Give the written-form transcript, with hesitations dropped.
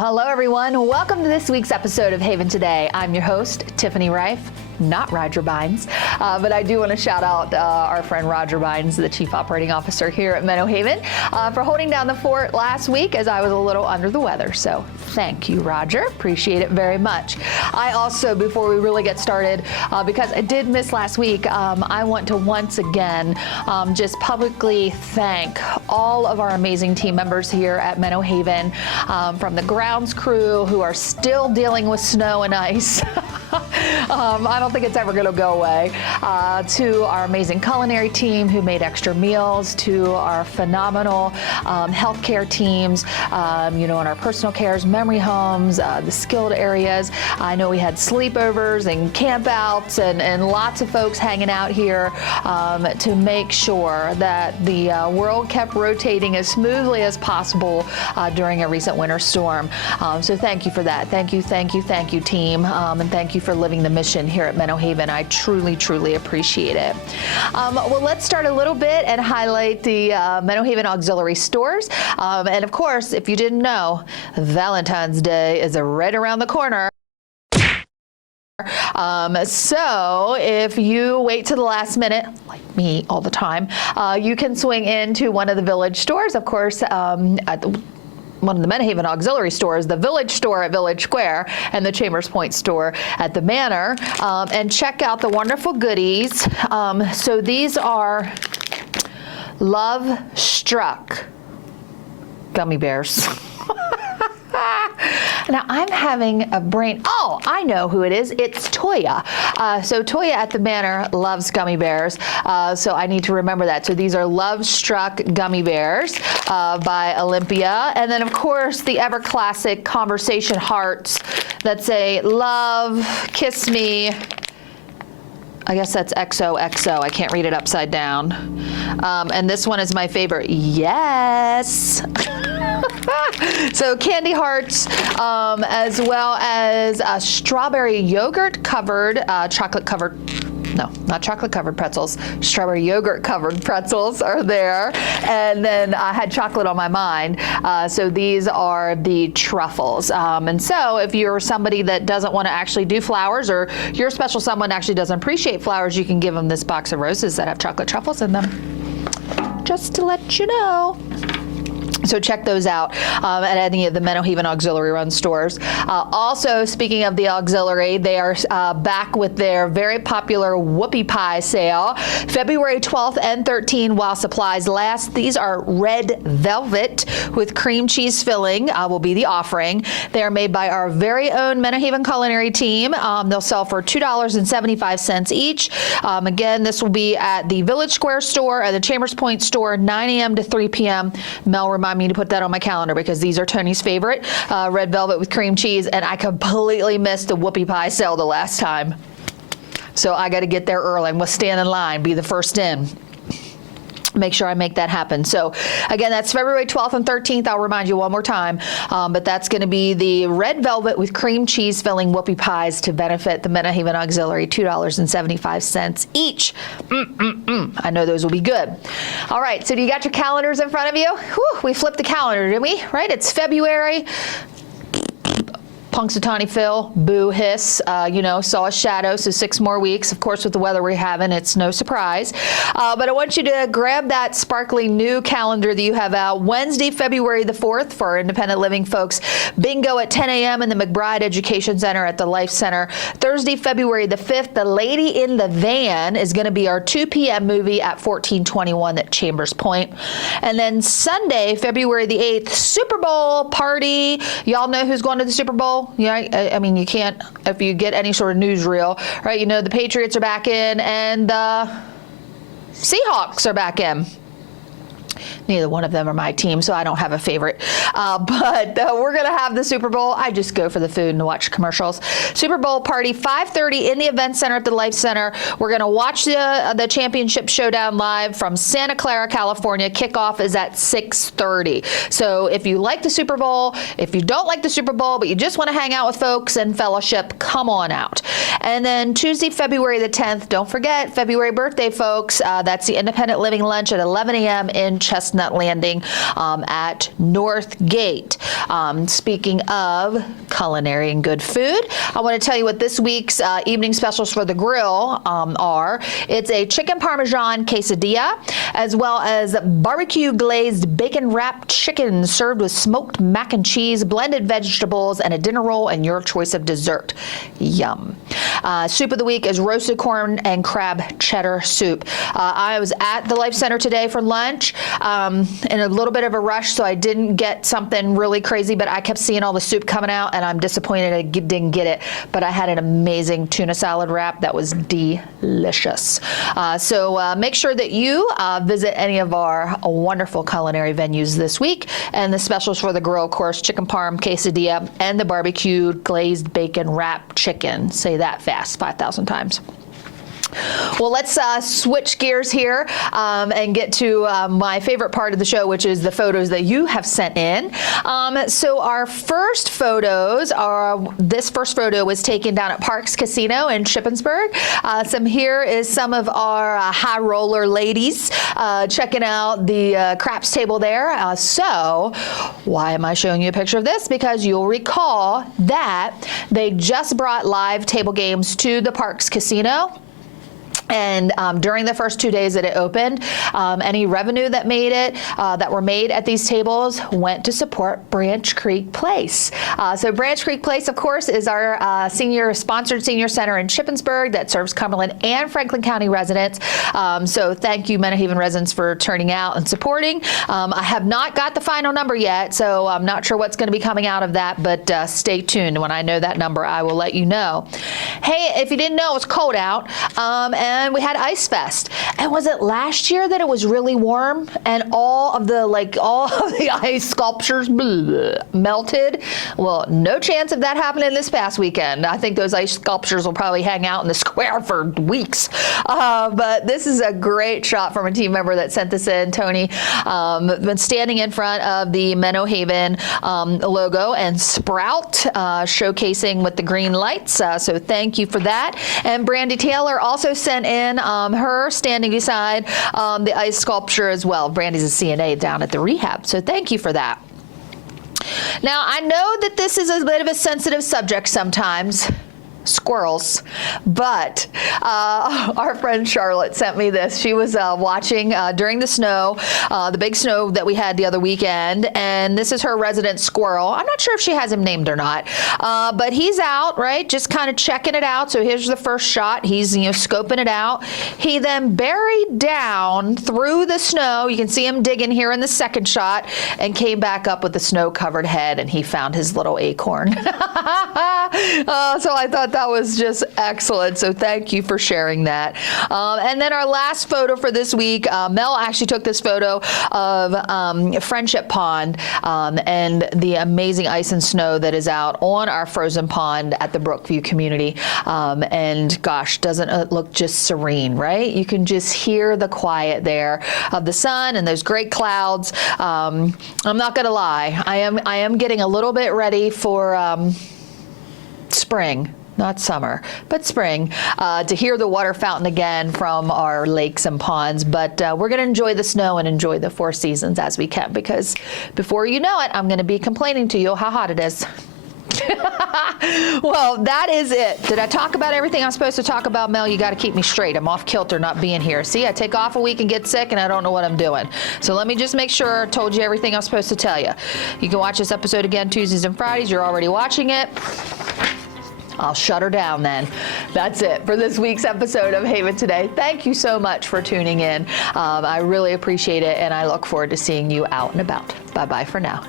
hello everyone. Welcome to this week's episode of Haven Today. I'm your host, Tiffany Reif, not Roger Bynes, but I do want to shout out our friend Roger Bynes, the Chief Operating Officer here at Meadow Haven, for holding down the fort last week as I was a little under the weather. So thank you, Roger. Appreciate it very much. I also, before we really get started, because I did miss last week, I want to once again just publicly thank all of our amazing team members here at Meadow Haven, from the grounds crew who are still dealing with snow and ice. I don't think it's ever going to go away. To our amazing culinary team who made extra meals, to our phenomenal healthcare teams, in our personal cares, memory homes, the skilled areas. I know we had sleepovers and campouts and lots of folks hanging out here to make sure that the world kept rotating as smoothly as possible during a recent winter storm. So thank you for that. Thank you, team, and thank you for living the mission here at Meadow Haven. I truly, truly appreciate it. Well, let's start a little bit and highlight the Meadow Haven auxiliary stores. And of course, if you didn't know, Valentine's Day is right around the corner. So if you wait to the last minute, like me all the time, you can swing into one of the village stores, of course, at one of the Meadow Haven auxiliary stores, the Village store at Village Square, and the Chambers Point store at the Manor, and check out the wonderful goodies. So these are Love Struck gummy bears. Now I'm having a brain. Oh, I know who it is. It's Toya. So Toya at the Manor loves gummy bears. So I need to remember that. So these are Love Struck gummy bears by Olympia. And then of course the ever classic conversation hearts that say love, kiss me. I guess that's XOXO. I can't read it upside down. And this one is my favorite. Yes. So candy hearts, as well as strawberry yogurt covered, chocolate covered. No, not chocolate covered pretzels. Strawberry yogurt covered pretzels are there. And then I had chocolate on my mind. So these are the truffles. And so if you're somebody that doesn't want to actually do flowers, or you're special someone actually doesn't appreciate flowers, you can give them this box of roses that have chocolate truffles in them. Just to let you know. So check those out at any of the Meadow Haven auxiliary run stores. Also, speaking of the auxiliary, they are back with their very popular Whoopie Pie sale, February 12th and 13th while supplies last. These are red velvet with cream cheese filling will be the offering. They are made by our very own Meadow Haven culinary team. They'll sell for $2.75 each. Again, this will be at the Village Square store and the Chambers Point store, 9 a.m. to 3 p.m. Mel, remind me to put that on my calendar because these are Tony's favorite, red velvet with cream cheese, and I completely missed the Whoopie Pie sale the last time. So I got to get there early. I must stand in line, be the first in. Make sure I make that happen. So again, that's February 12th and 13th. I'll remind you one more time, but that's going to be the red velvet with cream cheese filling Whoopie Pies to benefit the Meadow Haven Auxiliary, $2.75 each. I know those will be good. All right, so do you got your calendars in front of you? Whew, we flipped the calendar, didn't we? Right, it's February. Punxsutawney Phil, boo hiss, saw a shadow, so 6 more weeks. Of course, with the weather we're having, it's no surprise. But I want you to grab that sparkly new calendar that you have out. Wednesday, February the 4th for our independent living folks. Bingo at 10 a.m. in the McBride Education Center at the Life Center. Thursday, February the 5th, The Lady in the Van is going to be our 2 p.m. movie at 1421 at Chambers Point. And then Sunday, February the 8th, Super Bowl party. Y'all know who's going to the Super Bowl? Yeah, I mean, you can't, if you get any sort of newsreel, right? The Patriots are back in and the Seahawks are back in. Neither one of them are my team, so I don't have a favorite. But we're going to have the Super Bowl. I just go for the food and watch commercials. Super Bowl party, 5:30 in the Event Center at the Life Center. We're going to watch the championship showdown live from Santa Clara, California. Kickoff is at 6:30. So if you like the Super Bowl, if you don't like the Super Bowl, but you just want to hang out with folks and fellowship, come on out. And then Tuesday, February the 10th, don't forget, February birthday, folks. That's the Independent Living Lunch at 11 a.m. in Chestnut Chestnut Landing at North Gate. Speaking of culinary and good food, I want to tell you what this week's evening specials for the grill are. It's a chicken parmesan quesadilla, as well as barbecue glazed bacon wrapped chicken served with smoked mac and cheese, blended vegetables, and a dinner roll, and your choice of dessert. Yum. Soup of the week is roasted corn and crab cheddar soup. I was at the Life Center today for lunch in a little bit of a rush, so I didn't get something really crazy, but I kept seeing all the soup coming out, and I'm disappointed I didn't get it. But I had an amazing tuna salad wrap that was delicious. So make sure that you visit any of our wonderful culinary venues this week. And the specials for the grill, of course, chicken parm quesadilla and the barbecued glazed bacon wrapped chicken. Say that fast 5,000 times. Well, let's switch gears here and get to my favorite part of the show, which is the photos that you have sent in. So our first photos are, this first photo was taken down at Parks Casino in Shippensburg. Here is some of our high roller ladies checking out the craps table there. So why am I showing you a picture of this? Because you'll recall that they just brought live table games to the Parks Casino. And during the first 2 days that it opened, any revenue that were made at these tables went to support Branch Creek Place. So Branch Creek Place, of course, is our sponsored senior center in Shippensburg that serves Cumberland and Franklin County residents. So thank you, Menahaven residents, for turning out and supporting. I have not got the final number yet, so I'm not sure what's going to be coming out of that, but stay tuned. When I know that number, I will let you know. Hey, if you didn't know, it's cold out, and we had Ice Fest. And was it last year that it was really warm and all of the ice sculptures melted? Well, no chance of that happening this past weekend. I think those ice sculptures will probably hang out in the square for weeks. But this is a great shot from a team member that sent this in, Tony. Been standing in front of the Menahaven logo and Sprout showcasing with the green lights. So thank you for that. And Brandy Taylor also sent in her standing beside the ice sculpture as well. Brandy's a CNA down at the rehab, so thank you for that. Now, I know that this is a bit of a sensitive subject sometimes, squirrels, but our friend Charlotte sent me this. She was watching during the snow, the big snow that we had the other weekend, and this is her resident squirrel. I'm not sure if she has him named or not, but he's out, right, just kind of checking it out. So here's the first shot. He's scoping it out. He then buried down through the snow. You can see him digging here in the second shot, and came back up with the snow-covered head, and he found his little acorn. So I thought that was just excellent. So thank you for sharing that. And then our last photo for this week, Mel actually took this photo of Friendship Pond and the amazing ice and snow that is out on our frozen pond at the Brookview community. And gosh, doesn't it look just serene, right? You can just hear the quiet there of the sun and those great clouds. I'm not gonna lie, I am getting a little bit ready for spring. Not summer, but spring, to hear the water fountain again from our lakes and ponds. But we're going to enjoy the snow and enjoy the 4 seasons as we can, because before you know it, I'm going to be complaining to you how hot it is. Well, that is it. Did I talk about everything I'm supposed to talk about, Mel? You got to keep me straight. I'm off kilter not being here. See, I take off a week and get sick, and I don't know what I'm doing. So let me just make sure I told you everything I'm supposed to tell you. You can watch this episode again Tuesdays and Fridays. You're already watching it. I'll shut her down then. That's it for this week's episode of Haven Today. Thank you so much for tuning in. I really appreciate it, and I look forward to seeing you out and about. Bye-bye for now.